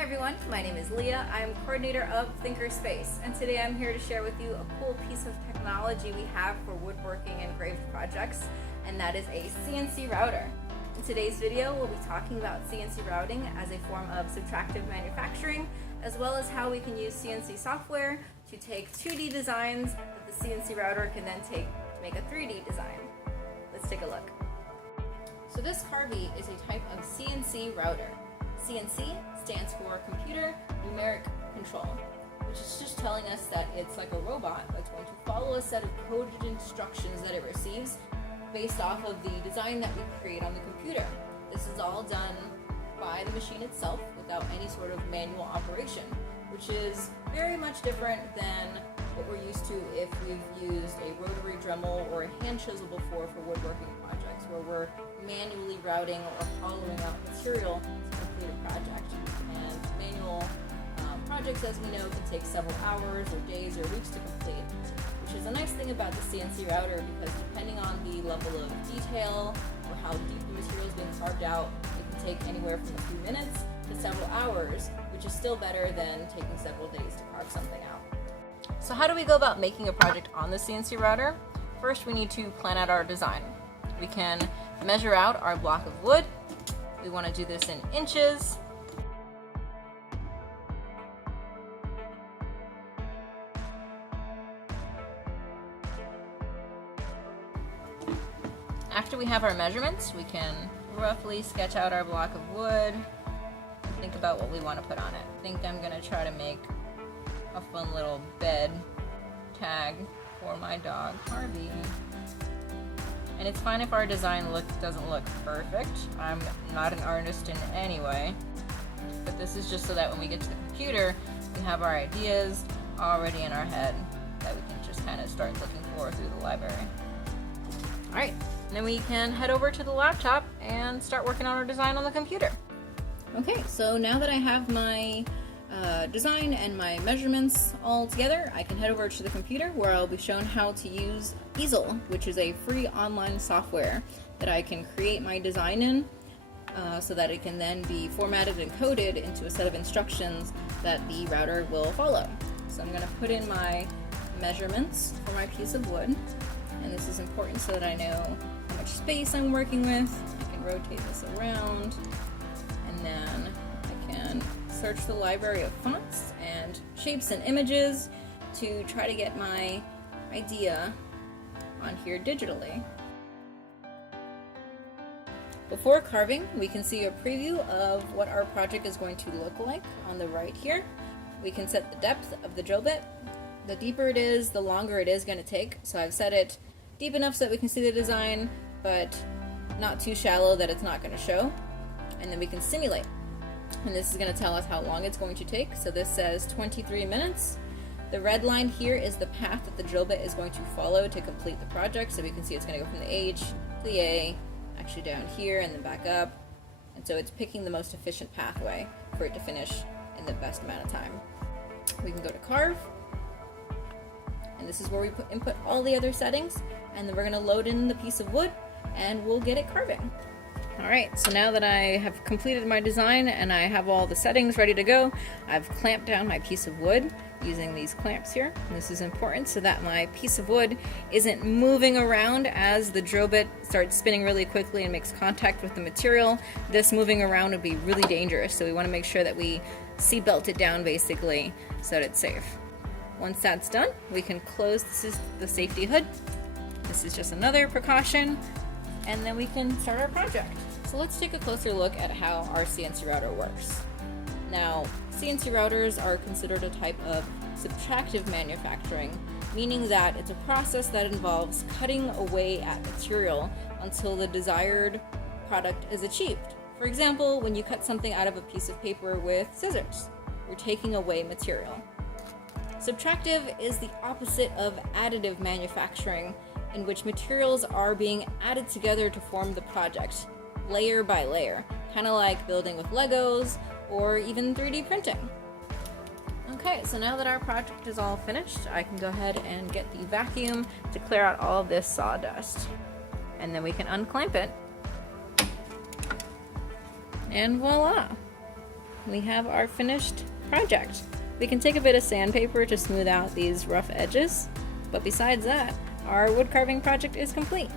Hi everyone, my name is Leah. I'm coordinator of Thinkerspace, and today I'm here to share with you a cool piece of technology we have for woodworking and engraved projects, and that is a CNC router. In today's video, we'll be talking about CNC routing as a form of subtractive manufacturing, as well as how we can use CNC software to take 2D designs that the CNC router can then take to make a 3D design. Let's take a look. So this Carvey is a type of CNC router. CNC stands for Computer Numeric Control, which is just telling us that it's like a robot that's going to follow a set of coded instructions that it receives based off of the design that we create on the computer. This is all done by the machine itself without any sort of manual operation, which is very much different than what we're used to if we've used a rotary Dremel or a hand chisel before for woodworking projects, where we're manually routing or hollowing out material to complete a project. And manual projects, as we know, can take several hours or days or weeks to complete, which is a nice thing about the CNC router, because depending on the level of detail or how deep the material is being carved out, it can take anywhere from a few minutes to several hours, which is still better than taking several days to carve something out. So how do we go about making a project on the CNC router? First, we need to plan out our design. We can measure out our block of wood. We want to do this in inches. After we have our measurements, we can roughly sketch out our block of wood and think about what we want to put on it. I think I'm going to try to make a fun little bed tag for my dog Harvey. And it's fine if our design doesn't look perfect. I'm not an artist in any way, but this is just so that when we get to the computer, we have our ideas already in our head that we can just kind of start looking for through the library. Alright, then we can head over to the laptop and start working on our design on the computer. Okay, so now that I have my design and my measurements all together, I can head over to the computer where I'll be shown how to use Easel, which is a free online software that I can create my design in so that it can then be formatted and coded into a set of instructions that the router will follow. So I'm going to put in my measurements for my piece of wood, and this is important so that I know how much space I'm working with. I can rotate this around, and then I can search the library of fonts and shapes and images to try to get my idea on here digitally. Before carving, we can see a preview of what our project is going to look like on the right here. We can set the depth of the drill bit. The deeper it is, the longer it is going to take. So I've set it deep enough so that we can see the design, but not too shallow that it's not going to show. And then we can simulate. And this is going to tell us how long it's going to take. So this says 23 minutes. The red line here is the path that the drill bit is going to follow to complete the project. So we can see it's going to go from the H to the A, actually down here and then back up. And so it's picking the most efficient pathway for it to finish in the best amount of time. We can go to carve. And this is where we input all the other settings. And then we're going to load in the piece of wood and we'll get it carving. Alright, so now that I have completed my design and I have all the settings ready to go, I've clamped down my piece of wood using these clamps here. And this is important so that my piece of wood isn't moving around as the drill bit starts spinning really quickly and makes contact with the material. This moving around would be really dangerous, so we want to make sure that we seatbelt it down basically so that it's safe. Once that's done, we can close the safety hood. This is just another precaution, and then we can start our project. So let's take a closer look at how our CNC router works. Now, CNC routers are considered a type of subtractive manufacturing, meaning that it's a process that involves cutting away at material until the desired product is achieved. For example, when you cut something out of a piece of paper with scissors, you're taking away material. Subtractive is the opposite of additive manufacturing, in which materials are being added together to form the project, layer by layer, kind of like building with Legos or even 3D printing. Okay, so now that our project is all finished, I can go ahead and get the vacuum to clear out all of this sawdust. And then we can unclamp it. And voila! we have our finished project. We can take a bit of sandpaper to smooth out these rough edges, but besides that, our wood carving project is complete.